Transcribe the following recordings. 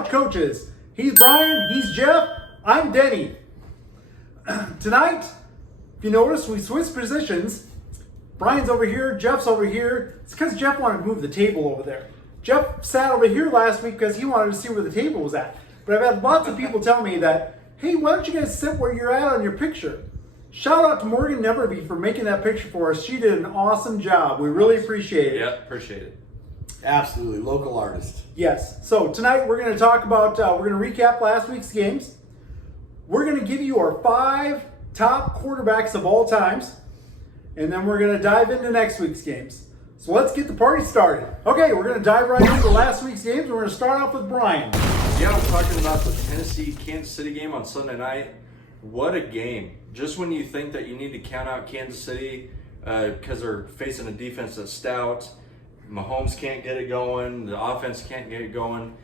Couch Coaches. He's Brian, he's Jeff, I'm Denny. Tonight, if you notice, we switched positions. Brian's over here, Jeff's over here. It's because Jeff wanted to move the table over there. Jeff sat over here last week because he wanted to see where the table was at. But I've had lots of people tell me that, hey, why don't you guys sit where you're at on your picture? Shout out to Morgan Neverby for making that picture for us. She did an awesome job. We really appreciate it. Yeah, appreciate it. Absolutely, local artist. Yes. So tonight we're going to talk about, we're going to recap last week's games. We're going to give you our 5 top quarterbacks of all times. And then we're going to dive into next week's games. So let's get the party started. Okay, we're going to dive right into last week's games. We're going to start off with Brian. Yeah, I'm talking about the Tennessee-Kansas City game on Sunday night. What a game. Just when you think that you need to count out Kansas City because they're facing a defense that's stout, Mahomes can't get it going, the offense can't get it going,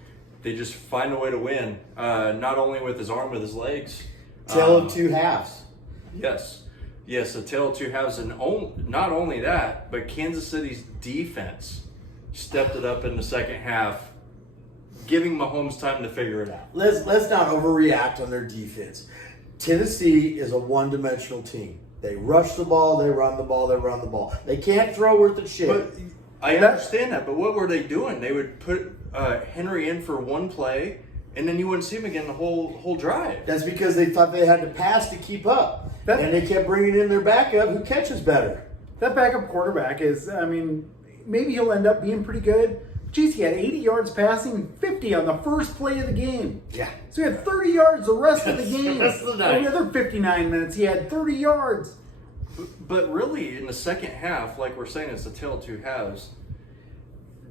they just find a way to win, not only with his arm, with his legs. Tale of two halves. Yes, a tale of two halves. And not only that, but Kansas City's defense stepped it up in the second half, giving Mahomes time to figure it out. Let's not overreact on their defense. Tennessee is a one-dimensional team. They rush the ball, they run the ball, they run the ball. They can't throw worth a shit. But I understand that, but what were they doing? They would put Henry in for one play, and then you wouldn't see him again the whole drive. That's because they thought they had to pass to keep up. And they kept bringing in their backup who catches better. That backup quarterback is, I mean, maybe he'll end up being pretty good. Geez, he had 80 yards passing, 50 on the first play of the game. Yeah. So he had 30 yards the rest of the game. Rest of the night. The other 59 minutes, he had 30 yards. But really, in the second half, like we're saying, it's a tale of two halves.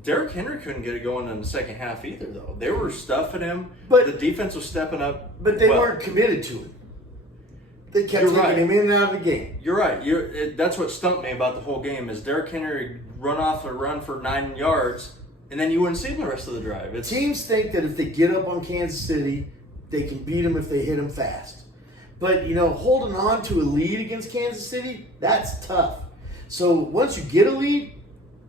Derrick Henry couldn't get it going in the second half either, though. They were stuffing him, but the defense was stepping up. But they weren't committed to him. They kept taking him in and out of the game. You're right. That's what stumped me about the whole game is Derrick Henry run off a run for 9 yards, and then you wouldn't see him the rest of the drive. Teams think that if they get up on Kansas City, they can beat them if they hit them fast. But, holding on to a lead against Kansas City, that's tough. So once you get a lead,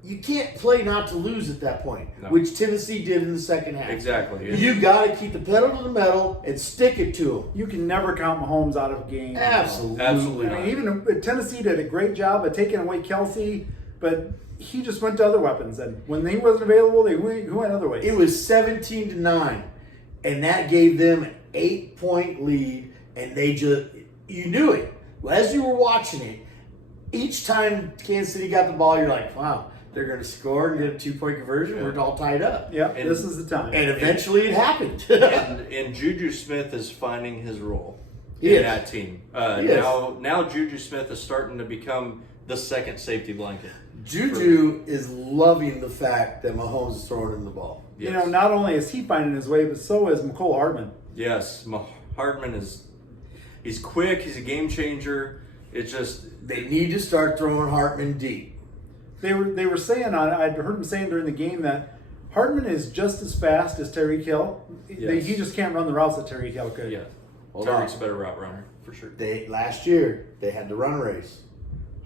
you can't play not to lose at that point, which Tennessee did in the second half. Exactly. You got to keep the pedal to the metal and stick it to them. You can never count Mahomes out of a game. Absolutely. I mean, even Tennessee did a great job of taking away Kelsey, but he just went to other weapons. And when he wasn't available, he went other ways. It was 17-9, and that gave them an 8-point lead, and you knew it. As you were watching it, each time Kansas City got the ball, you're like, wow, they're going to score and get a 2-point conversion. We're all tied up. Yeah, this is the time. And eventually it happened. and Juju Smith is finding his role in that team. Now Juju Smith is starting to become the second safety blanket. Juju is loving the fact that Mahomes is throwing him the ball. Yes. Not only is he finding his way, but so is McCole Hardman. Yes, Hardman he's quick. He's a game changer. It's just they need to start throwing Hartman deep. They were saying, I'd heard him saying during the game that Hardman is just as fast as Tyreek Hill. Yes. He just can't run the routes that Tyreek Hill could. Yeah, Tyreek's a better route runner for sure. Last year they had the run race.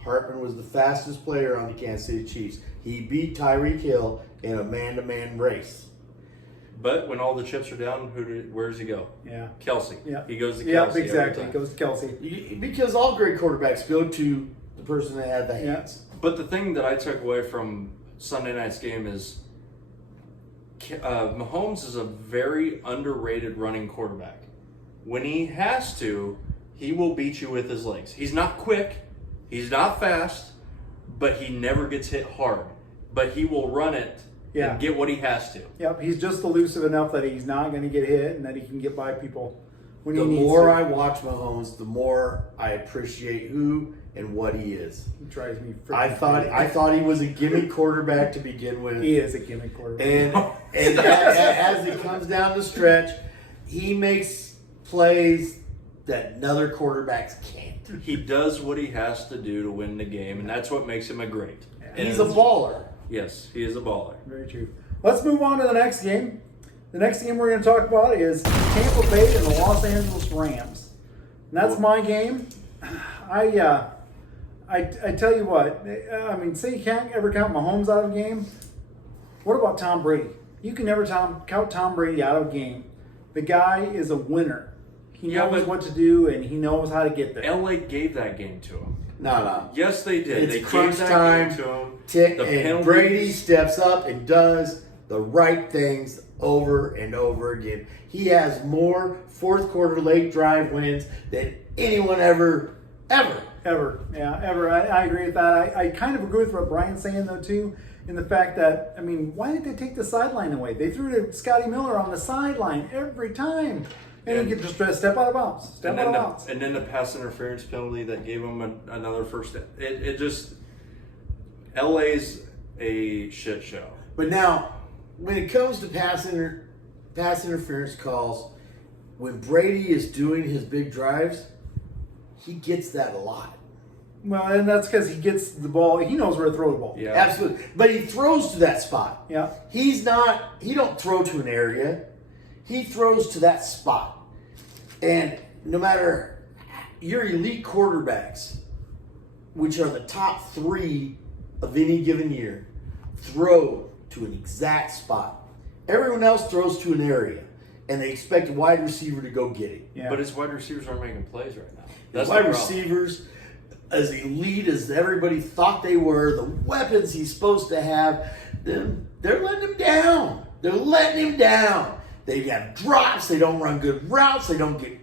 Hartman was the fastest player on the Kansas City Chiefs. He beat Tyreek Hill in a man-to-man race. But when all the chips are down, where does he go? Yeah, Kelsey. Yeah, he goes to Kelsey. Yeah, exactly. He goes to Kelsey. Because all great quarterbacks go to the person that had the hands. But the thing that I took away from Sunday night's game is Mahomes is a very underrated running quarterback. When he has to, he will beat you with his legs. He's not quick. He's not fast, but he never gets hit hard. But he will run it and get what he has to. Yep, he's just elusive enough that he's not going to get hit and that he can get by people when he needs to. The more I watch Mahomes, the more I appreciate who and what he is. He drives me freaking I thought he was a gimmick quarterback to begin with. He is a gimmick quarterback. And as it comes down the stretch, he makes plays that other quarterbacks can't. He does what he has to do to win the game, and that's what makes him a great. And he's a baller. Yes, he is a baller. Very true. Let's move on to the next game. The next game we're going to talk about is Tampa Bay and the Los Angeles Rams. And that's my game. I tell you what, I mean, say you can't ever count Mahomes out of a game. What about Tom Brady? you can never count Tom Brady out of a game. The guy is a winner. He Yeah, knows but- what to do, and he knows how to get there. LA gave that game to him. No. Yes, they did. It's They crunch gave that time. game to him. And penalties- Brady steps up and does the right things over and over again. He has more fourth quarter late drive wins than anyone ever. Ever. I agree with that. I kind of agree with what Brian's saying, though, too, in the fact that, I mean, why did they take the sideline away? They threw to Scotty Miller on the sideline every time. And he could just step out of bounds. And then the pass interference penalty that gave him another first. It just LA's a shit show. But now, when it comes to pass interference calls, when Brady is doing his big drives, he gets that a lot. Well, and that's because he gets the ball. He knows where to throw the ball. Yeah, Absolutely. But he throws to that spot. Yeah. He don't throw to an area. He throws to that spot. And no matter your elite quarterbacks, which are the top 3 of any given year, throw to an exact spot. Everyone else throws to an area, and they expect a wide receiver to go get it. Yeah. but his wide receivers aren't making plays right now. The That's wide the problem. receivers, as elite as everybody thought they were, the weapons he's supposed to have, they're letting him down. They're letting him down. They have drops. They don't run good routes. They don't get.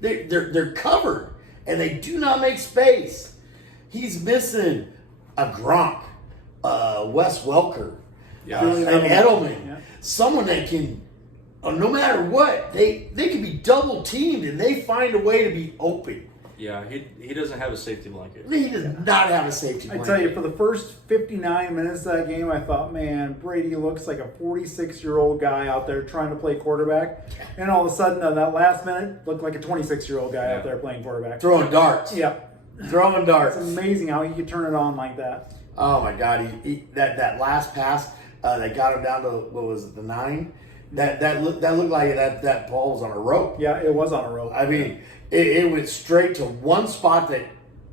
They're covered, and they do not make space. He's missing a Gronk, Wes Welker, Yeah. an Edelman, Yeah. someone that can. No matter what, they can be double teamed, and they find a way to be open. Yeah, he doesn't have a safety blanket. He does not have a safety I blanket. tell you, for the first 59 minutes of that game, I thought, man, Brady looks like a 46-year-old guy out there trying to play quarterback. And all of a sudden, that last minute, looked like a 26-year-old guy out there playing quarterback. Throwing darts. Yeah. Throwing darts. It's amazing how he could turn it on like that. Oh my God! That last pass that got him down to what was it, the 9? That looked like that ball was on a rope. Yeah, it was on a rope. I mean, it went straight to one spot that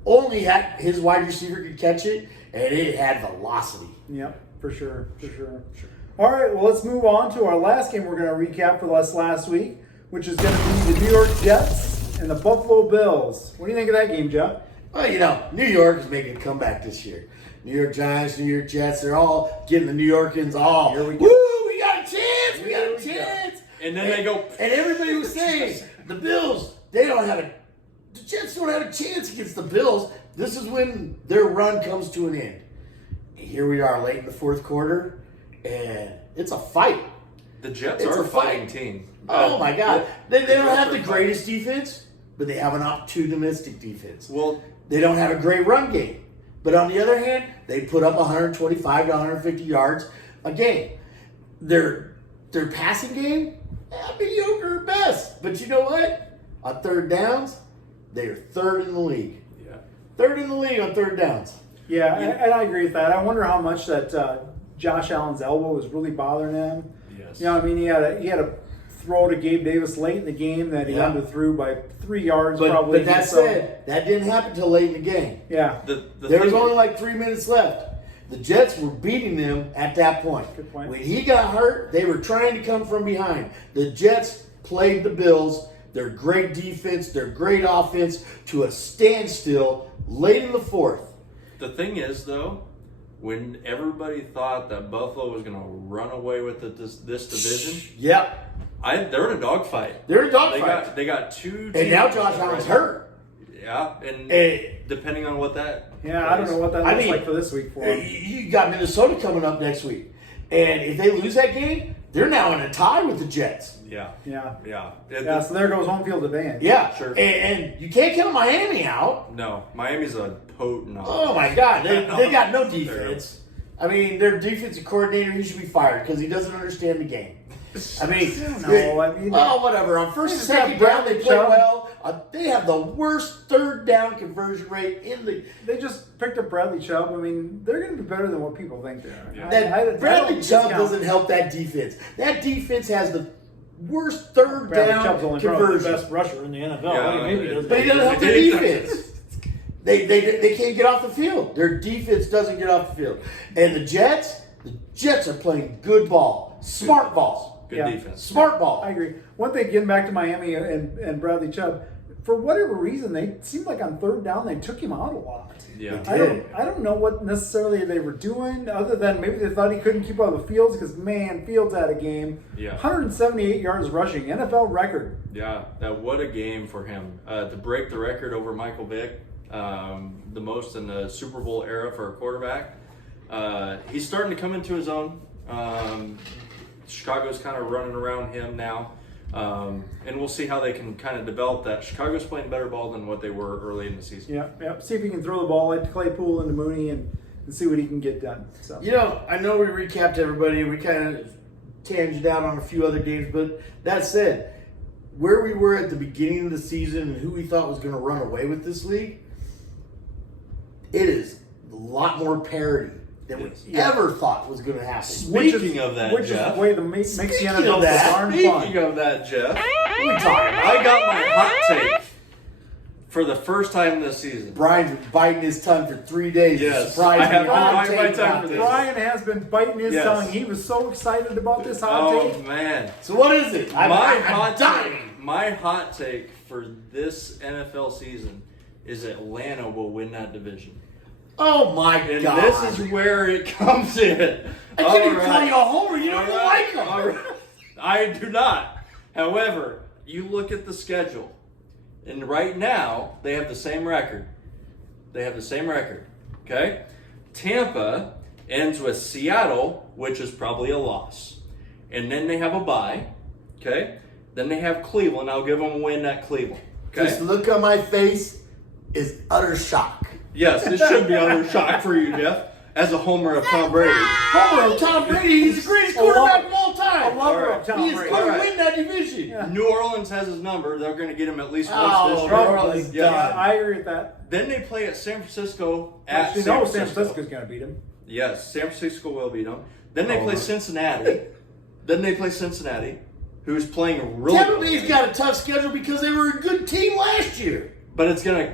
only had his wide receiver could catch it, and it had velocity. Yep, for sure. All right, well, let's move on to our last game we're going to recap for us last week, which is going to be the New York Jets and the Buffalo Bills. What do you think of that game, Jeff? Well, New York is making a comeback this year. New York Giants, New York Jets, they're all getting the New Yorkers all. Here we go. Woo, we got a chance! We got a Here we go. chance! And then they go. And everybody was saying, the Bills, the Jets don't have a chance against the Bills. This is when their run comes to an end. And here we are late in the fourth quarter, and it's a fight. The Jets It's are a a fight. fighting team. Oh my God. They don't Jets have are the fighting. greatest defense, but they have an opportunistic defense. Well, They don't have a great run game. But on the other hand, they put up 125 to 150 yards a game. Their passing game, mediocre at best. But you know what? On third downs, they are third in the league. yeah. Third in the league on third downs. Yeah, and I agree with that. I wonder how much that Josh Allen's elbow was really bothering him. Yes. You know, I mean, he had a throw to Gabe Davis late in the game that he Yeah. underthrew by 3 yards But probably. that So, said, that didn't happen till late in the game. yeah, The There was thing- only like 3 minutes left. The Jets were beating them at that point. Good point. When he got hurt, they were trying to come from behind. The Jets played the Bills, their great defense, their great offense, to a standstill late in the fourth. The thing is, though, when everybody thought that Buffalo was going to run away with this division, Yep. they're in a dogfight. They're a dogfight. They got two. And now teams Josh right Allen's now. hurt. Yeah, and depending on what that. yeah. I don't know what that I looks mean, like for this week for him. You got Minnesota coming up next week. And if they lose that game, they're now in a tie with the Jets. Yeah, Yeah, yeah. yeah. So there goes home field advantage. Yeah. Sure. And you can't count Miami out. No, Miami's a potent. Oh my God, they got no defense. I mean, their defensive coordinator, he should be fired because he doesn't understand the game. I mean, No, I mean- whatever. On first and They just second have down, they Bradley play Chubb. well. They have the worst third down conversion rate in the. They just picked up Bradley Chubb. I mean, they're going to be better than what people think they are. Yeah. That I don't Bradley Chubb discount- doesn't help that defense. That defense has the worst third Bradley down Chubb's only probably the conversion. best rusher in the NFL. Yeah, Maybe he does. But he doesn't help their defense. They can't get off the field. Their defense doesn't get off the field. And the Jets The Jets are playing good ball, smart ball, Good Yeah. defense. smart ball. I agree. One thing, getting back to Miami and Bradley Chubb, for whatever reason, they seemed like on third down they took him out a lot. Yeah. I don't know what necessarily they were doing, other than maybe they thought he couldn't keep up with Fields, because man, Fields had a game. Yeah. 178 yards rushing, NFL record. Yeah, what a game for him. To break the record over Michael Vick, the most in the Super Bowl era for a quarterback. He's starting to come into his own. Chicago's kind of running around him now. And we'll see how they can kind of develop that. Chicago's playing better ball than what they were early in the season. Yeah. See if he can throw the ball at Claypool and to Mooney and see what he can get done. So. You know, I know we recapped everybody. We kind of tangent out on a few other games, but that said, where we were at the beginning of the season and who we thought was going to run away with this league, it is a lot more parity than we Yeah. ever thought was going to happen. Speaking of that, which Jeff. is the way that makes the Speaking NFL of that, so darn Speaking fun. of that, Jeff, What are we talking about? I got my hot take for the first time this season. Brian's been biting his tongue for 3 days. Yes, Surprised I have me. been Hot biting my take tongue about for this. this. Brian has been biting his Yes. tongue. He was so excited about this hot Oh take. man. So what is it? I'm hot dying. take, my hot take for this NFL season is Atlanta will win that division. Oh my And God. this is where it comes in. I can't even call you a homer. You don't even like them. All right. I do not. However, you look at the schedule, and right now they have the same record. Okay? Tampa ends with Seattle, which is probably a loss. And then they have a bye. Okay? Then they have Cleveland. I'll give them a win at Cleveland. This Okay? look on my face is utter shock. Yes, this should be under shock for you, Jeff, as a homer of Tom Brady. Homer of Tom Brady. He's the greatest quarterback of all time. A lover All right. of Tom He is Brady. going All to right. win that division. Yeah. New Orleans has his number. They're going to get him at least once Oh, this year. Probably. Orleans Yeah, done. I agree with that. Then they play at San Francisco at Actually, San no, Francisco. San Francisco's going to beat him. Yes, San Francisco will beat them. Then they play Cincinnati. Who's playing really Tampa well. Bay's got a tough schedule because they were a good team last year. But it's going to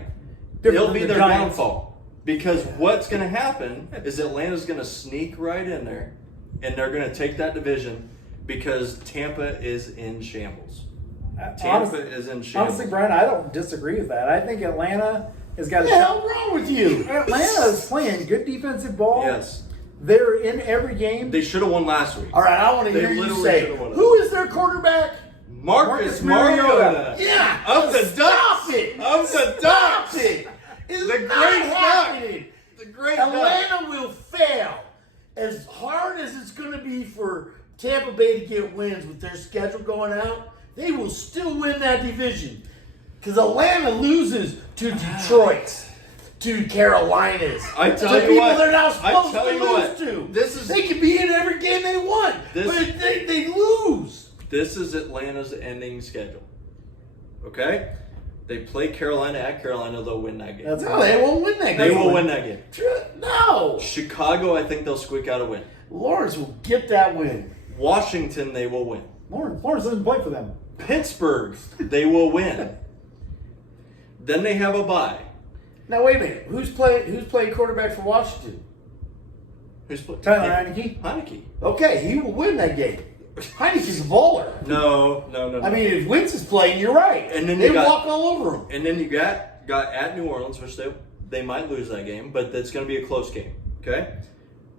Different it'll than be the their Giants. downfall. Because what's going to happen is Atlanta's going to sneak right in there, and they're going to take that division because Tampa is in shambles. Tampa is in shambles. Honestly, Brian, I don't disagree with that. I think Atlanta has got What a the hell wrong with you? Atlanta is playing good defensive ball. Yes. They're in every game. They should have won last week. All right, I want to They hear you literally say, should've won it. who is their quarterback? Marcus Mariota. Mariota. Yeah, Of the stop Ducks. it. Of the Stop Ducks. it. It's The not great Duck. happening. The great Duck. Atlanta will fail. As hard as it's going to be for Tampa Bay to get wins with their schedule going out, they will still win that division. Because Atlanta loses to Detroit, to Carolinas, I to tell you people what. they're not I supposed tell to you lose what. to. This is- they can be in every game they want, This- but they lose. This is Atlanta's ending schedule. Okay? They play Carolina at Carolina. They'll win that game. That's No, they won't win that game. They will win that game. No. Chicago, I think they'll squeak out a win. Lawrence will get that win. Washington, they will win. Lawrence doesn't play for them. Pittsburgh, they will win. Then they have a bye. Now wait a minute. Who's playing quarterback for Washington? Who's playing? Tyler Heineke. Heineke. Okay, he will win that game. Heineke's a bowler. No. I mean, if Wentz is playing, you're right. And then they you got- walk all over him. And then you got at New Orleans, which they might lose that game, but it's going to be a close game. Okay?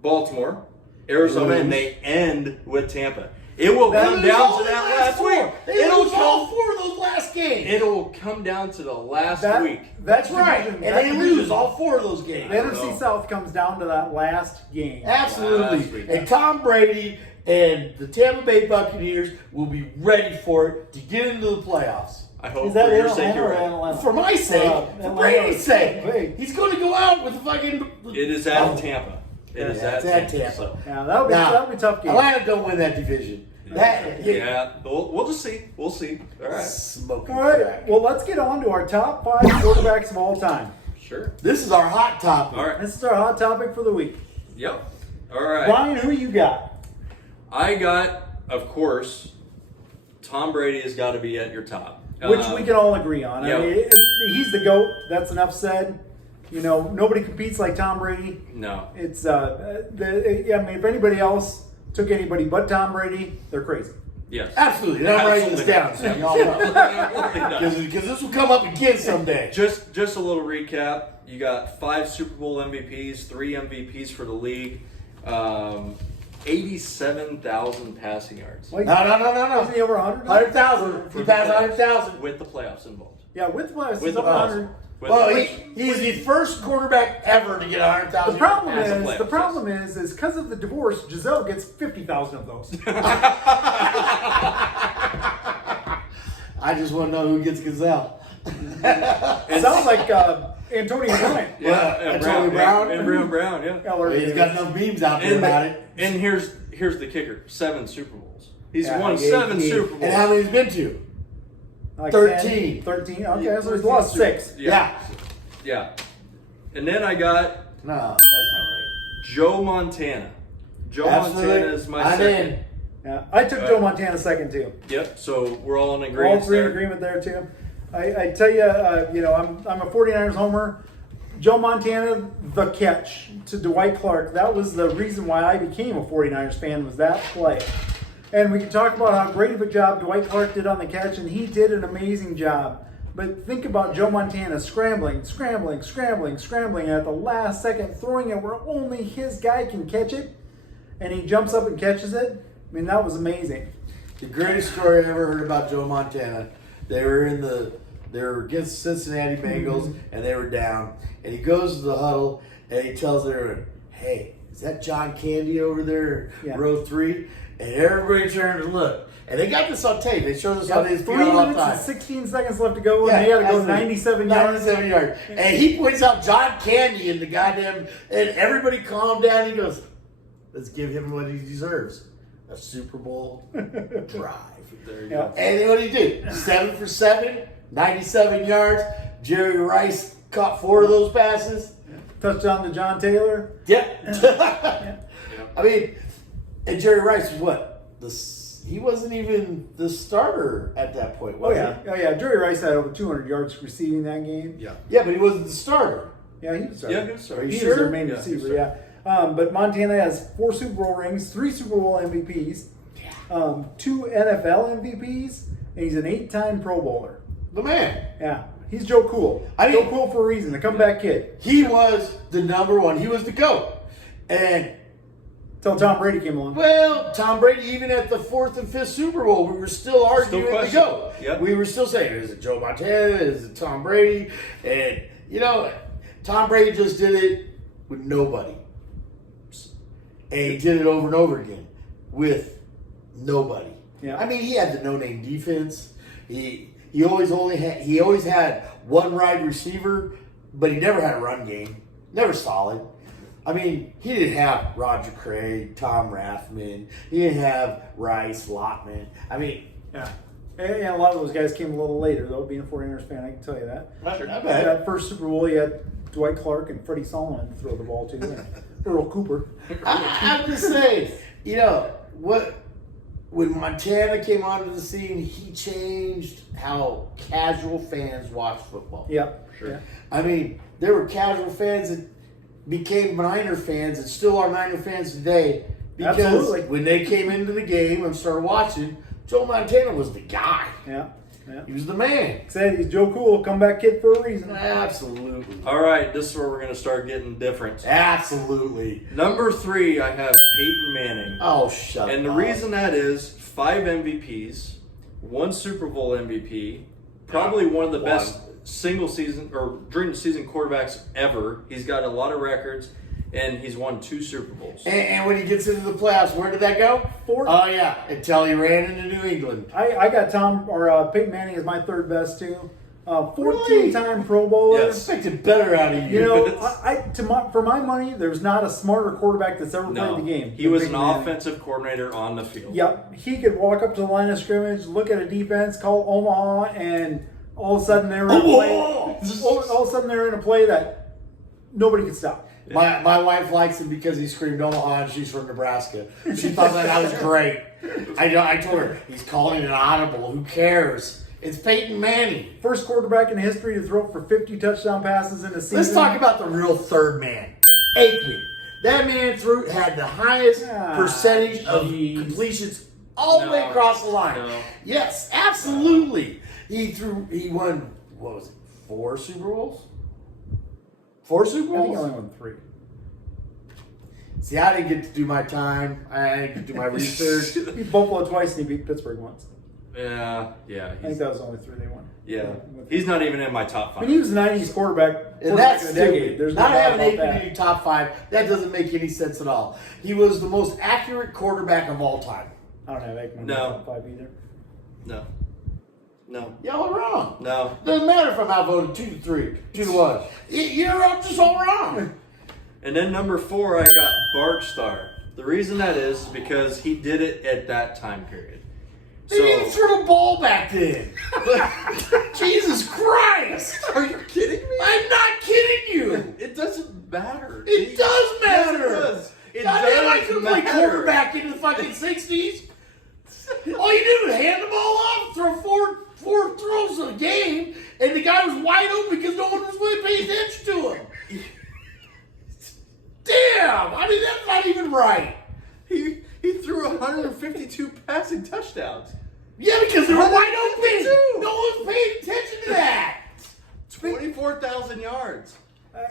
Baltimore, Arizona, and they end with Tampa. It will They come lose down all to the that last last four. week. They It'll lose all come. 4 of those last games. It'll come down to the last week. That's right. And they lose all 4 of those games. The don't NFC know. South comes down to that last game. Last Absolutely. week. And Tom Brady and the Tampa Bay Buccaneers will be ready for it to get into the playoffs. I hope Is that for your sake Atlanta you're or right. Atlanta? For my sake, for Atlanta. Brady's sake, Wait. he's going to go out with the fucking. It is at Tampa. It is Yeah, at it's at Tampa. Tampa. So. Yeah, that'll be a tough game. Atlanta don't win that division. Yeah, we'll just see. We'll see. All right. Smoking All right. crack. Well, let's get on to our top 5 quarterbacks of all time. Sure. This is our hot topic. All right. This is our hot topic for the week. Yep. All right. Brian, who you got? I got, of course, Tom Brady has got to be at your top. Which we can all agree on. yeah. I mean, he's the GOAT. That's enough said. You know, nobody competes like Tom Brady. No. It's I mean, if anybody else took anybody but Tom Brady, they're crazy. Yes. Absolutely. And I'm writing this down, so y'all know. Absolutely. Because this will come up again someday. Just a little recap. You got 5 Super Bowl MVPs, 3 MVPs for the league, 87,000 passing yards Like, No. Isn't he over 100? 100,000. He passed 100,000. with the playoffs involved. Yeah, with the playoffs, With he's the over playoffs. 100. With Well, the- he's the first quarterback ever to get 100,000. The problem As a is, playoff, the problem is because of the divorce, Giselle gets 50,000 of those. I just want to know who gets Gazelle. It sounds like Antonio Bryant. Yeah, and Antonio Brown. And Brown, yeah. He's got enough memes out there about it. And here's the kicker: 7 Super Bowls. He's Yeah, won Yeah, 7 he- Super Bowls. And how many he's been to? Like 13. 13. Okay, so he's lost 6. Yeah. Yeah. And then I got No, that's not Joe Montana. Joe right. Montana is my I'm second. in. Yeah, I took Joe Montana second too. Yep. So we're all in All agreement three in there. agreement there too. I tell you, you know, I'm a 49ers homer. Joe Montana, the catch to Dwight Clark. That was the reason why I became a 49ers fan, was that play. And we can talk about how great of a job Dwight Clark did on the catch, and he did an amazing job. But think about Joe Montana scrambling at the last second, throwing it where only his guy can catch it, and he jumps up and catches it. I mean, that was amazing. The greatest story I ever heard about Joe Montana. They were against Cincinnati Bengals and they were down. And he goes to the huddle and he tells everyone, "Hey, is that John Candy over there, Yeah. row 3?" And everybody turned and looked. And they got this on tape. They showed us on Got his 3 all the minutes time. and 16 seconds left to go, and they got to go absolutely. 97 yards. 97 yards. And he points out John Candy in the goddamn, and everybody calmed down. He goes, "Let's give him what he deserves. A Super Bowl drive." There you Yeah. go. And then what did he do? 7 for 7, 97 yards. Jerry Rice caught 4 of those passes. Touchdown to John Taylor. Yep. I mean, and Jerry Rice was what? He wasn't even the starter at that point, Oh was yeah, oh yeah. Jerry Rice had over 200 yards receiving that game. Yeah. he? Yeah, but he wasn't the starter. Yeah, he was. Yeah, good start. Are you He sure? was their main Yeah, receiver. good Yeah, but Montana has 4 Super Bowl rings, 3 Super Bowl MVPs, 2 NFL MVPs, and he's an 8-time Pro Bowler. The man. Yeah, he's Joe Cool. I mean- Joe Cool for a reason. The comeback kid. He was the number 1. He was the GOAT. And, Till Tom Brady came along. well, Tom Brady, even at the 4th and 5th Super Bowl, we were still arguing the questioning. GOAT. Yep. We were still saying, is it Joe Montana? Is it Tom Brady? And, you know, Tom Brady just did it with nobody. And he did it over and over again with nobody. Yeah. I mean, he had the no-name defense. He always had one wide receiver, but he never had a run game. Never solid. I mean, he didn't have Roger Craig, Tom Rathman. He didn't have Rice, Lockman. I mean, Yeah. And a lot of those guys came a little later, though. Being a 49ers fan, I can tell you that. I bet. That first Super Bowl, you had Dwight Clark and Freddie Solomon to throw the ball to, and Earl Cooper. I'm just saying, you know, when Montana came onto the scene, he changed how casual fans watch football. Yeah, Sure. yeah. I mean, there were casual fans that became Niner fans and still are Niner fans today because Absolutely. when they came into the game and started watching, Joe Montana was the guy. Yeah, yeah. He was the man. Said he's Joe Cool, comeback kid for a reason. Absolutely. All right, this is where we're going to start getting different. Absolutely. Number 3, I have Peyton Manning. Oh, shut And the up. reason that is 5 MVPs, 1 Super Bowl MVP, probably one of the best single season or during the season quarterbacks ever. He's got a lot of records, and he's won 2 Super Bowls. And when he gets into the playoffs, where did that go? 4. Oh, yeah. Until he ran into New England. I got Peyton Manning as my 3rd best too. 14-time Pro Bowler. Yes. Expected better out of you. You know, for my money, there's not a smarter quarterback that's ever No, played the game. he than was Peyton an Manning. offensive coordinator on the field. Yep, he could walk up to the line of scrimmage, look at a defense, call Omaha, and all of a sudden they were in a play. All of a sudden they're in a play that nobody could stop. My wife likes him because he screamed Omaha and she's from Nebraska. She thought that was great. I told her, he's calling an audible. Who cares? It's Peyton Manning. First quarterback in history to throw for 50 touchdown passes in a season. Let's talk about the real third man, Aikman. That man had the highest percentage of jeez. completions all the way across the line. No. Yes, absolutely. He won, what was it, 4 Super Bowls? 4 Super I think he only Bowls? won 3. See, I didn't get to do my time. I didn't get to do my research. He beat Buffalo twice and he beat Pittsburgh once. Yeah. I think that was only 3 they won. Yeah. He's not even in my top I 5. mean, he was a 90s quarterback. And that's of the decade. stupid. There's no Not doubt having about Aikman that. in your top 5, that doesn't make any sense at all. He was the most accurate quarterback of all time. I don't have Aikman in No. the top 5 either. No. Y'all are wrong. No. Doesn't matter if I'm outvoted 2-3, 2-1. You're all just all wrong. And then number 4, I got Bart Starr. The reason that is because he did it at that time period. They didn't throw the ball back then. Jesus Christ! Are you kidding me? I'm not kidding you. It doesn't matter. It does matter. Yes, it does. It Goddamn, I does could have played matter. quarterback in the fucking 60s. All you do is hand the ball off, throw four throws a game, and the guy was wide open because no one was really paying attention to him. Damn! I mean, that's not even right. He threw 152 passing touchdowns. Yeah, because they were wide open. 152. No one's paying attention to that. 24,000 yards.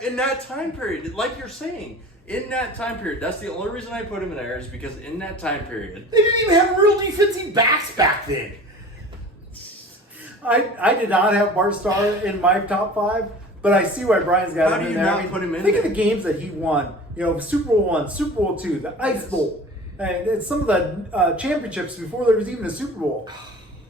In that time period, like you're saying, in that time period, that's the only reason I put him in there is because in that time period, They didn't even have real defensive backs back then. I did not have Bart Starr in my top 5, but I see why Brian's got How him do in you there. not put him in Think there? of the games that he won. You know, Super Bowl 1, Super Bowl 2, the Ice Bowl, and some of the championships before there was even a Super Bowl.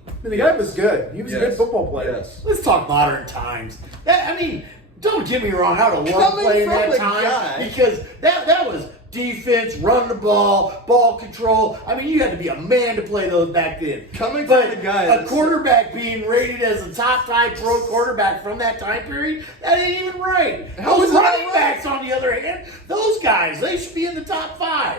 I mean, the guy was good. He was a good football player. Yes. Let's talk modern times. I mean, don't get me wrong. I would have loved Coming playing from that the time guy- because that was defense, run the ball control. I mean, you had to be a man to play those back then. Coming but from the guy a that's- quarterback being rated as a top 5 pro quarterback from that time period, that ain't even right. How Those is that running right? backs, on the other hand, those guys, they should be in the top 5.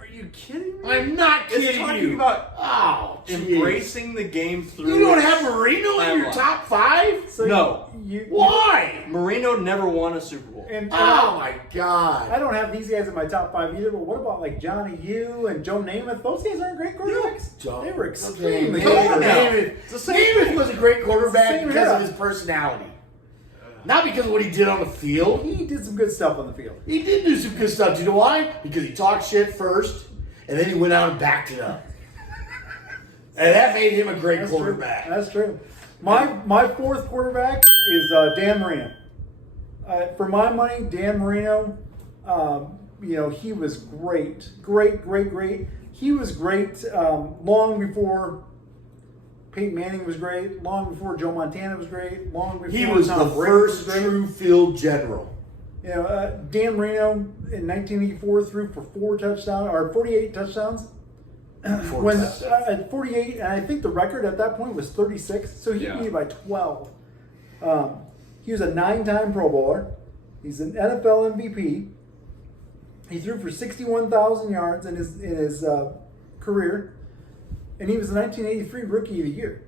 Are you kidding me? I'm not It's kidding talking you. about Oh, jeez. embracing the game through. You don't its have Marino in your timeline. top 5? So No. Why? Marino never won a Super Bowl. And Oh my I God! don't have these guys in my top 5 either, but what about like Johnny Yu and Joe Namath? Those guys aren't great quarterbacks. They were extremely Come on good. now. Namath It's the same Namath thing. was a great quarterback Same because era. of his personality, not because of what he did on the field. He did some good stuff on the field. He did do some good stuff. Do you know why? Because he talked shit first, and then he went out and backed it up, and that made him a great That's quarterback. True. That's true. My 4th quarterback is Dan Marino. For my money, Dan Marino, you know, he was great. He was great long before Peyton Manning was great, long before Joe Montana was great, long before He was Tom the Brady was first great. true field general. You know, Dan Marino in 1984 threw for 48 touchdowns. When at 48, and I think the record at that point was 36, so he Yeah. beat me by 12. He was a 9-time Pro Bowler. He's an NFL MVP. He threw for 61,000 yards in his career, and he was the 1983 Rookie of the Year.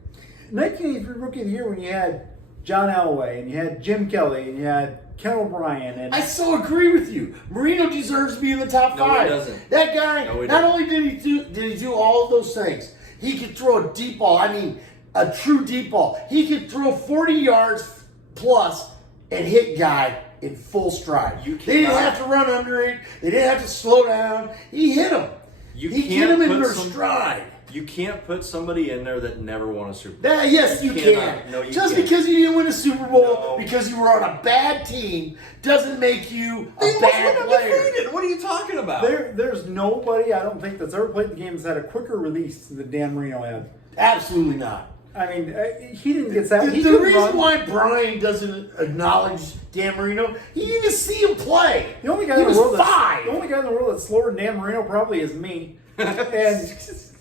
1983 Rookie of the Year when you had John Elway and you had Jim Kelly and you had Ken O'Brien and I so agree with you. Marino deserves to be in the top No, 5. he doesn't. That guy, No, he not doesn't. only did he do all of those things, he could throw a deep ball. I mean, a true deep ball. He could throw 40 yards plus and hit guy in full stride. You They didn't cannot- have to run under it. They didn't have to slow down. He hit him. You He hit can't him in put their some- stride. You can't put somebody in there that never won a Super Bowl. Yes, you cannot. can. No, you Just can't. because you didn't win a Super Bowl No. because you were on a bad team doesn't make you a He bad wasn't player. undefeated. What are you talking about? there's nobody I don't think that's ever played the game that's had a quicker release than Dan Marino had. Absolutely not. I mean, he didn't get that. The, He the couldn't reason run. why Brian doesn't acknowledge Dan Marino, he didn't even see him play. The only guy he in the was world 5. the only guy in the world that's slower than Dan Marino probably is me.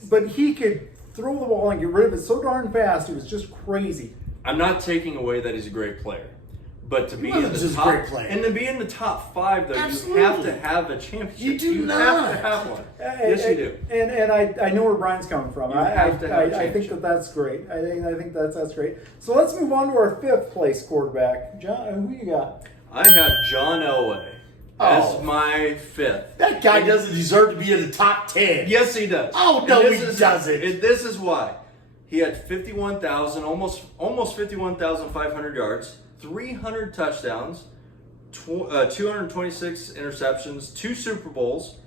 But he could throw the ball and get rid of it so darn fast. It was just crazy. I'm not taking away that he's a great player, But to be wasn't in the just a top, great player. and to be in the top 5, though, Absolutely. you have to have a championship. You do have not. to have one. Yes, you do. And I know where Brian's coming from. You I have to have a think championship. that's great. I think that's great. So let's move on to our 5th place quarterback. John, who you got? I have John Elway as Oh. my 5th. That guy doesn't deserve to be in the top 10. Yes, he does. Oh, no, And he this doesn't. This is why. He had 51,000, almost 51,500 yards, 300 touchdowns, 226 interceptions, 2 Super Bowls.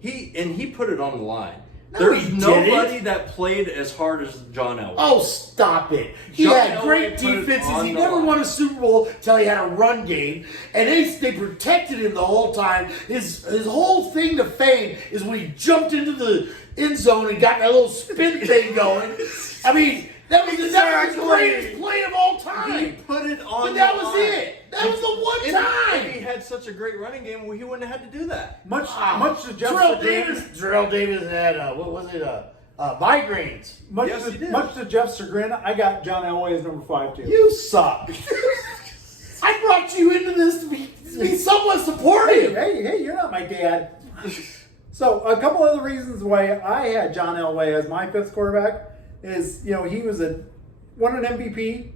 He put it on the line. No, There's he nobody didn't. that played as hard as John Elway. Oh, stop it. He John had Elway great put it defenses. on He the never line. won a Super Bowl until he had a run game. And they protected him the whole time. His whole thing to fame is when he jumped into the end zone and got that little spin thing going. I mean, that was the greatest play of all He time. put it on But that the was line. it. That was the one If he time. had such a great running game, well, he wouldn't have had to do that. Much to Jeff's Terrell chagrin. Davis had, what was it, migraines. Much to Jeff's chagrin, I got John Elway as number 5 too. You suck. I brought you into this to be somewhat supportive. Hey, you're not my dad. So a couple other reasons why I had John Elway as my 5th quarterback is, he won an MVP.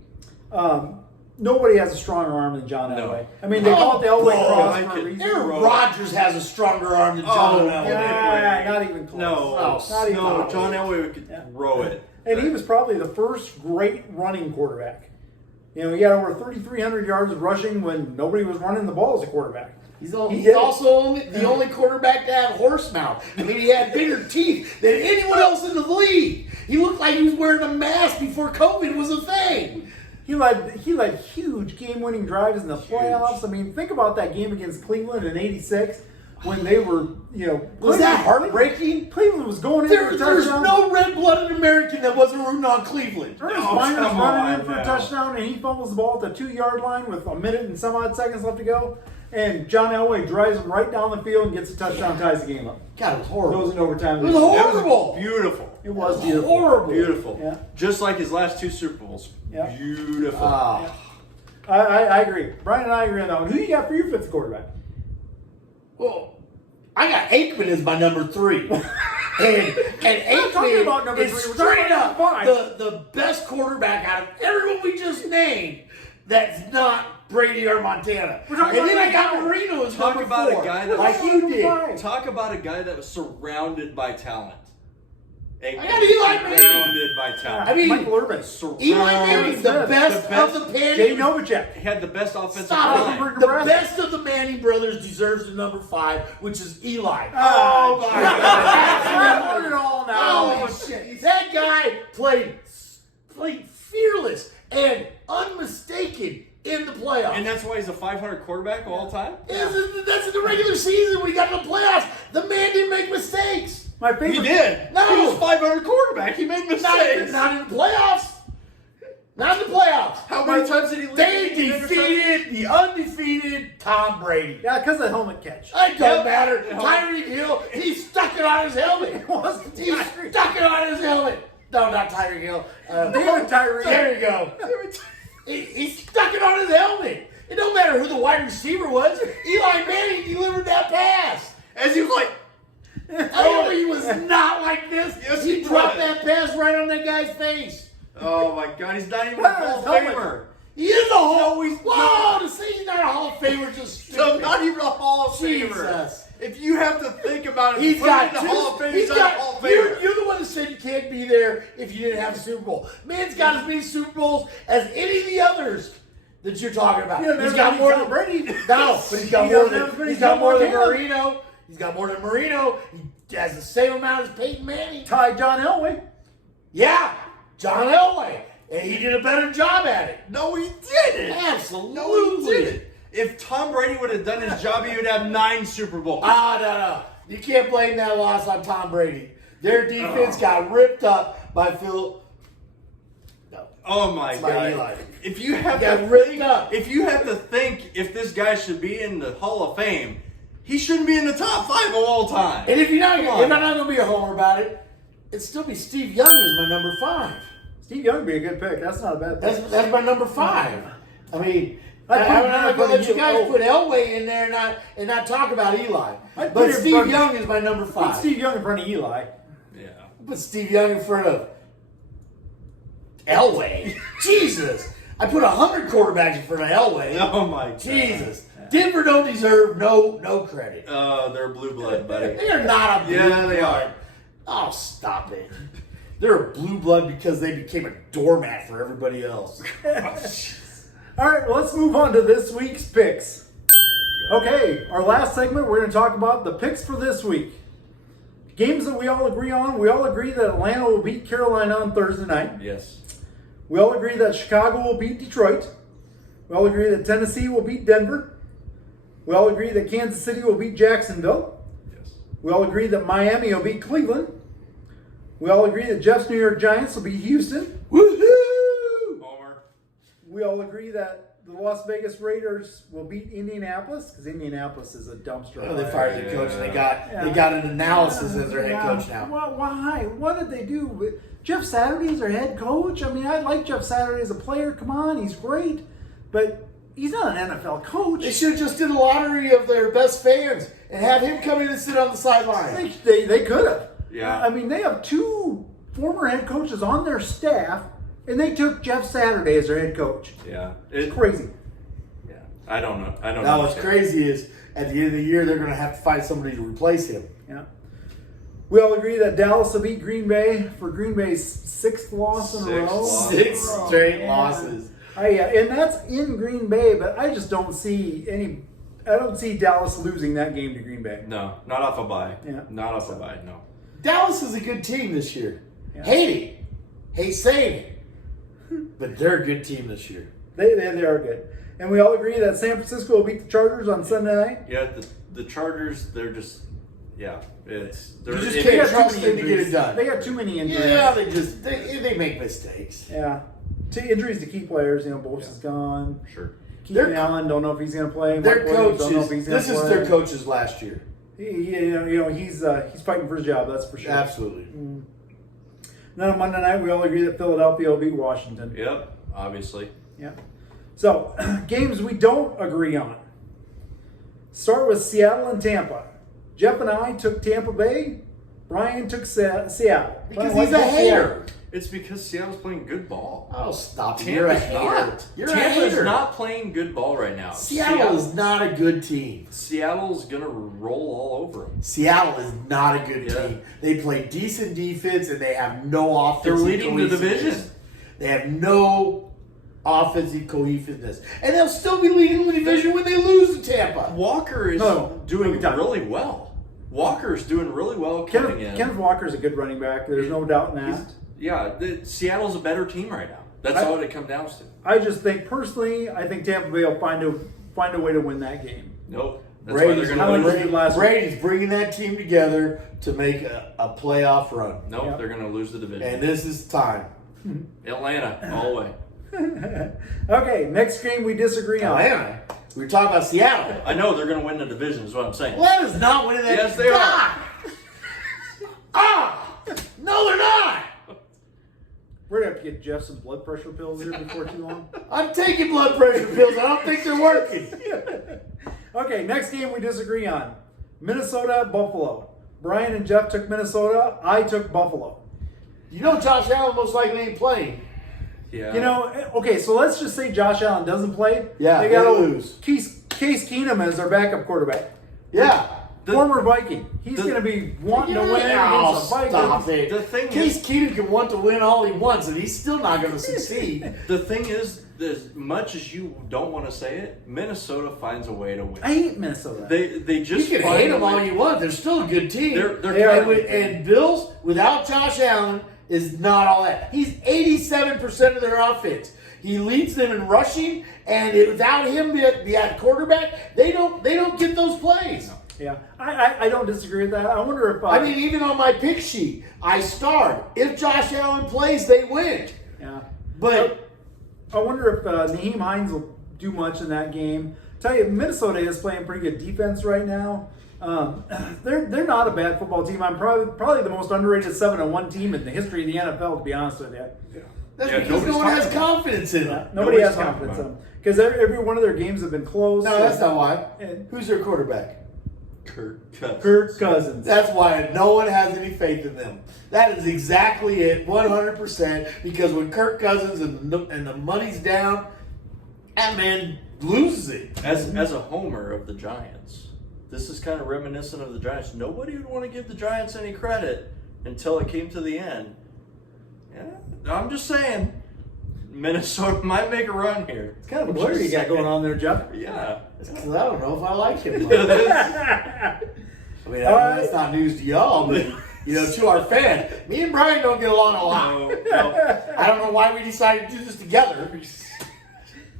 Nobody has a stronger arm than John No. Elway. I mean, they call it the Elway boy, cross I for a could- reason. Aaron Bro. Rodgers has a stronger arm than John Elway. Yeah, not even close. No, not even no, close. John Elway could Yeah. throw it. And he was probably the first great running quarterback. He had over 3,300 yards rushing when nobody was running the ball as a quarterback. He's did. also the only quarterback to have horse mouth. I mean, he had bigger teeth than anyone else in the league. He looked like he was wearing a mask before COVID was a thing. He led huge game-winning drives in the playoffs. I mean, think about that game against Cleveland in '86 when they were, Was that heartbreaking? Cleveland was going in for a There's touchdown. no red-blooded American that wasn't rooting on Cleveland. Ernest No, Miner's come running on, in for a no. touchdown, and he fumbles the ball at the 2-yard line with a minute and some odd seconds left to go. And John Elway drives him right down the field and gets a touchdown, ties the game up. God, it was horrible. Goes in overtime. It was It was horrible. beautiful. It was beautiful. Horrible. Beautiful. Yeah. Just like his last 2 Super Bowls. Yeah. Beautiful. Ah. I agree. Brian and I agree on that one. Who you got for your 5th quarterback? Well, I got Aikman as my number 3. And not talking about Aikman number is 3, we're talking straight about up five. the best quarterback out of everyone we just named that's not Brady or Montana. We're And talking about then I got number Marino as Talk number about a 4, guy that like was- you did. Five. Talk about a guy that was surrounded by talent. I got Eli Manning. Surrounded by talent. I mean, Michael Irvin. Eli Manning's the The best best- of the Jay Manning. Novacek. He had the best offensive Stop line. it. Roethlisberger, The Nebraska. best of the Manning brothers deserves the number 5, which is Eli. Oh, my I want it all now. Holy shit! That guy played fearless and unmistaken in the playoffs. And that's why he's a 500 quarterback of all time? That's in the regular season when he got in the playoffs. The man didn't make mistakes. My favorite. He did. No. He was 500 quarterback. He made mistakes. Not in the playoffs. Not in the playoffs. How many times did he lead? They defeated the undefeated Tom Brady. Yeah, because of the helmet catch. It don't Yep. matter. Tyreek Hill, he stuck it on his helmet. He stuck it on his helmet. No, not Tyreek Hill. David Tyree. There you go. He stuck it on his helmet. It don't matter who the wide receiver was. Eli Manning delivered that pass. As you like, Oh, he was not like this. Yes, he he dropped was. that pass right on that guy's face. oh my God, he's not even a What Hall is of helmet? Famer. He is a Hall. No, he's Whoa, to say he's not a Hall of Famer is just So stupid. not even a Hall of Famer. Jesus. If you have to think about it, He's put got him in the Hall of Fame. he's He's not got, a Hall of you're, Famer. you're the one that said you can't be there if you didn't have a Super Bowl. Man's got as many Super Bowls as any of the others that you're talking about. Yeah, He's got more than Brady. No, but he's got He more doesn't have as than many he's got more than Montana. Marino. He's got more than Marino. He has the same amount as Peyton Manning. Ty John Elway. Yeah, John Elway, and he did a better job at it. No, he didn't. Absolutely. No, he didn't. If Tom Brady would have done his job, he would have 9 Super Bowls. No. You can't blame that loss on Tom Brady. Their defense got ripped up by Phil. No. Oh my It's by God! Eli. If you have He got to ripped think, up. if you have to think if this guy should be in the Hall of Fame, he shouldn't be in the top 5 of all time. And if you're not, Come if on. I'm not going to be a homer about it, it'd still be Steve Young as my number 5. Steve Young would be a good pick. That's not a bad pick. That's my number 5. I mean, I'd put him I'm in not front going to of let you guys oh, put Elway in there and not talk about Eli. I'd put But him in Steve front- Young is my number Put 5. Steve Young in front of Eli. Yeah. Put Steve Young in front of Elway. Jesus. I put 100 quarterbacks in front of Elway. Oh my God. Jesus. Denver don't deserve no credit. They're blue blood, buddy. They are not a blue Yeah, they blood. are. Oh, stop it. They're a blue blood because they became a doormat for everybody else. All right, well, let's move on to this week's picks. Okay, our last segment, we're going to talk about the picks for this week. Games that we all agree on. We all agree that Atlanta will beat Carolina on Thursday night. Yes. We all agree that Chicago will beat Detroit. We all agree that Tennessee will beat Denver. We all agree that Kansas City will beat Jacksonville. Yes. We all agree that Miami will beat Cleveland. We all agree that Jeff's New York Giants will beat Houston. Woohoo! Homer. We all agree that the Las Vegas Raiders will beat Indianapolis because Indianapolis is a dumpster. Oh, they fire. fired the coach and they got an analysis as their head coach now. Why? What did they do? Jeff Saturday is their head coach. I mean, I like Jeff Saturday as a player. Come on, he's great, but he's not an NFL coach. They should have just did a lottery of their best fans and have him come in and sit on the sideline. They could have. Yeah. I mean, they have 2 former head coaches on their staff, and they took Jeff Saturday as their head coach. Yeah. It's crazy. Yeah. I don't know. I don't Now know. what's crazy is at the end of the year they're going to have to find somebody to replace him. Yeah. We all agree that Dallas will beat Green Bay for Green Bay's 6th loss in a Sixth row. loss. 6 Oh, straight man. losses. And that's in Green Bay, but I just don't see I don't see Dallas losing that game to Green Bay. No, not off a bye. Yeah. Not off a bye, no. Dallas is a good team this year. Yeah. Hate it. Hate saying it. But they're a good team this year. They are good. And we all agree that San Francisco will beat the Chargers on Sunday night. Yeah, the Chargers, they're just, yeah, it's. They're, You just it- can't got too trust many them to get injuries. it done. They got too many injuries. Yeah, they make mistakes. Yeah. Injuries to key players. Bosa is gone. Sure. Keaton Their- Allen, don't know if he's going to play. Their Mike Williams, don't know if coaches. he's gonna This is play. their coaches last year. He's fighting for his job. That's for sure. Absolutely. Then on Monday night, we all agree that Philadelphia will beat Washington. Yep, obviously. Yeah. So, games we don't agree on. Start with Seattle and Tampa. Jeff and I took Tampa Bay. Brian took Seattle. Because Brian, he's a why did you hater. Seattle? It's because Seattle's playing good ball. Oh, stop it. You're a Tampa's hater. not. You're a Tampa's hater. not playing good ball right now. Seattle is not a good team. Seattle's gonna roll all over them. Seattle is not a good Yeah. team. They play decent defense and they have no offensive They're leading the cohesiveness. division. They have no offensive cohesiveness. And they'll still be leading the division when they lose to Tampa. Walker is No, doing time. really well. Walker's doing really well coming in. Kenneth Walker's a good running back. There's no doubt in that. Yeah, Seattle's a better team right now. That's all it comes down to. I just think, personally, I think Tampa Bay will find a way to win that game. Nope. That's Brady's, why they're going to Brady- lose. last week. Brady's bringing that team together to make a playoff run. Nope, Yeah. they're going to lose the division. And this is time. Atlanta, all the way. Okay, next game we disagree on. Atlanta. We were talking about Seattle. I know they're going to win the division, is what I'm saying. Atlanta's not winning that. Yes, they are. Ah! Ah! No, they're not. We're going to have to get Jeff some blood pressure pills here before too long. I'm taking blood pressure pills. I don't think they're working. Okay, next game we disagree on. Minnesota, Buffalo. Brian and Jeff took Minnesota. I took Buffalo. You know Josh Allen most likely ain't playing. Yeah. Okay, so let's just say Josh Allen doesn't play. Yeah, they got they old lose. Case Keenum as their backup quarterback. Yeah. Former Viking. He's going to be wanting to win against the Vikings. Stop it. The thing Case is- Keenum can want to win all he wants, and he's still not going to succeed. The thing is, as much as you don't want to say it, Minnesota finds a way to win. I hate Minnesota. They You just can find hate a them all way- you want. They're still a good team. They're They are. and, and Bills, without Josh Allen, is not all that. He's 87% of their offense. He leads them in rushing, and without him be at quarterback, they don't get those plays. Yeah, I don't disagree with that. I wonder if I mean, even on my pick sheet, I starred. If Josh Allen plays, they win. yeah. But I wonder if Nyheim Hines will do much in that game. Tell you, Minnesota is playing pretty good defense right now. They're not a bad football team. I'm probably the most underrated 7-1 team in the history of the NFL. To be honest with you, that's Yeah, because nobody's no one has talking about confidence in them. nobody has Nobody's talking confidence in about them. because every one of their games have been close. No, that's not why. And Who's their quarterback? Kirk Cousins. Kirk Cousins. That's why no one has any faith in them. That is exactly it, 100%. Because when Kirk Cousins and the money's down, that man loses it. As a homer of the Giants, this is kind of reminiscent of the Giants. Nobody would want to give the Giants any credit until it came to the end. Yeah, I'm just saying, Minnesota might make a run here. It's kind of a blur you got going on there, Jeff. Yeah. Because I don't know if I like him. I mean, that's not news to y'all, but to our fan, me and Brian don't get along a lot. No. I don't know why we decided to do this together.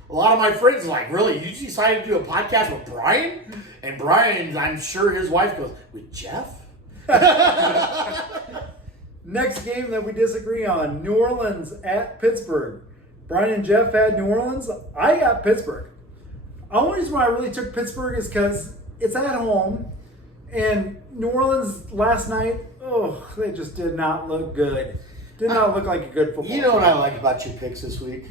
A lot of my friends are like, really? You decided to do a podcast with Brian? And Brian, I'm sure his wife goes, with Jeff? Next game that we disagree on, New Orleans at Pittsburgh. Brian and Jeff had New Orleans. I got Pittsburgh. The only reason why I really took Pittsburgh is because it's at home. And New Orleans last night, they just did not look good. Did not look like a good football You know team. what I like about your picks this week?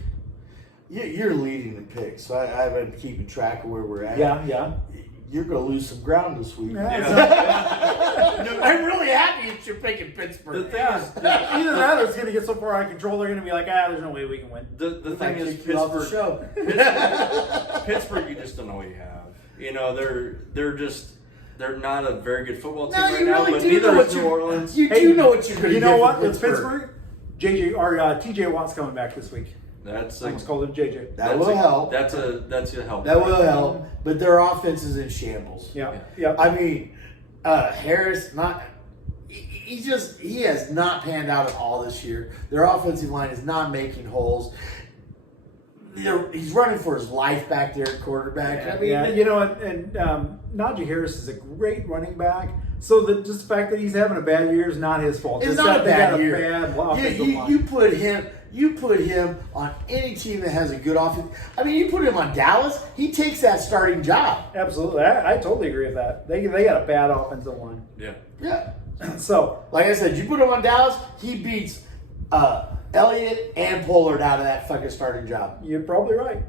You're leading the picks, so I've been keeping track of where we're at. Yeah. You're going to lose some ground this week. Yeah. I'm really happy that you're picking Pittsburgh. The thing is, Either that or it's going to get so far out of control, they're going to be like, there's no way we can win. the thing is, Kick you off the Pittsburgh, show. Pittsburgh, you just don't know what you have. They're not a very good football team No, right you now, really but do neither know what is New you- Orleans. You do know what you're going to You get know from what? It's Pittsburgh. Pittsburgh. TJ Watt's coming back this week. That's I almost called him JJ. That will help. That's a help. That will help, but their offense is in shambles. Yeah. I mean, Harris, he has not panned out at all this year. Their offensive line is not making holes. He's running for his life back there at quarterback. I mean, and Najee Harris is a great running back. So just the fact that he's having a bad year is not his fault. it's Just not a that bad they year. got a bad offensive line. You put him on any team that has a good offense. I mean, you put him on Dallas, he takes that starting job. Absolutely, I totally agree with that. They got a bad offensive line. Yeah. Yeah. So Like I said, you put him on Dallas, he beats Elliott and Pollard out of that fucking starting job. you're probably right.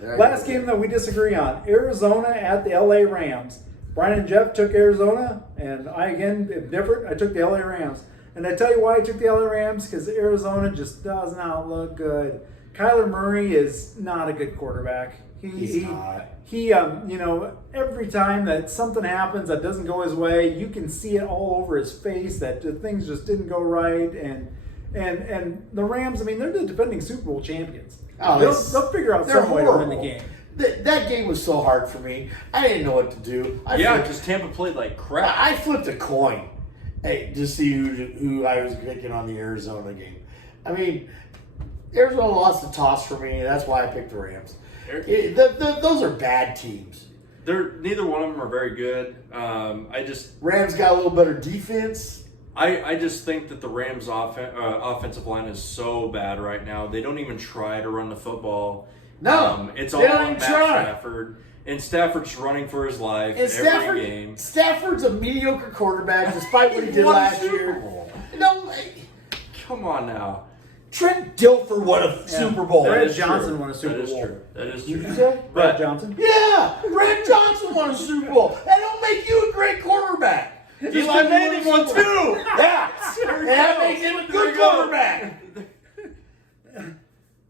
There Last you go. game that we disagree on: Arizona at the LA Rams. Brian and Jeff took Arizona, and I again am different. I took the LA Rams, and I tell you why I took the LA Rams, because Arizona just does not look good. Kyler Murray is not a good quarterback. He's not. Every time that something happens that doesn't go his way, you can see it all over his face that the things just didn't go right. And the Rams, I mean, they're the defending Super Bowl champions. Oh, They'll figure out they're some way to win the horrible. game. That game was so hard for me. I didn't know what to do. Because Tampa played like crap. I flipped a coin to see who I was picking on the Arizona game. I mean, Arizona lost the toss for me. That's why I picked the Rams. Those are bad teams. Neither one of them are very good. Rams got a little better defense. I just think that the Rams' offensive line is so bad right now. They don't even try to run the football. No, it's they all don't on even Matt try. Stafford. And Stafford's running for his life And every game. Stafford's a mediocre quarterback, despite what he did Won a last Super year. Bowl. No, Come on now. Trent Dilfer won a Super Bowl. Brad That is Johnson true. won a Super That is Bowl. true. That is Did true. you say? Brad Johnson. Yeah, Brad Johnson won a Super Bowl. That don't make you a great quarterback. Just Eli like Manning won a won Super Bowl. too. Yeah, There and we that go. makes him a There good we go. quarterback.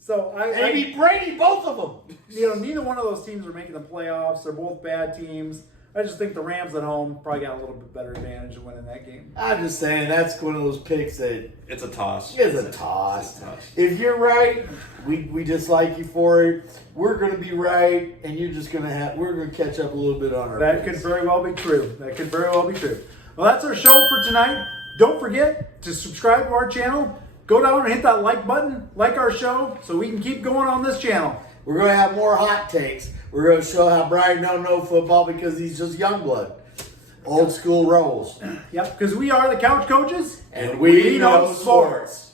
So And he beat Brady, both of them. neither one of those teams are making the playoffs. They're both bad teams. I just think the Rams at home probably got a little bit better advantage of winning that game. I'm just saying that's one of those picks that It's a toss. is a toss. It's a toss. If you're right, we dislike you for it. We're gonna be right, and you're just gonna we're gonna catch up a little bit on our That picks. could very well be true. Well, that's our show for tonight. Don't forget to subscribe to our channel. Go down and hit that like button, like our show, so we can keep going on this channel. We're gonna have more hot takes. We're gonna show how Brian don't know football because he's just young blood. Old school roles. Yep, because we are the Couch Coaches. And we know sports.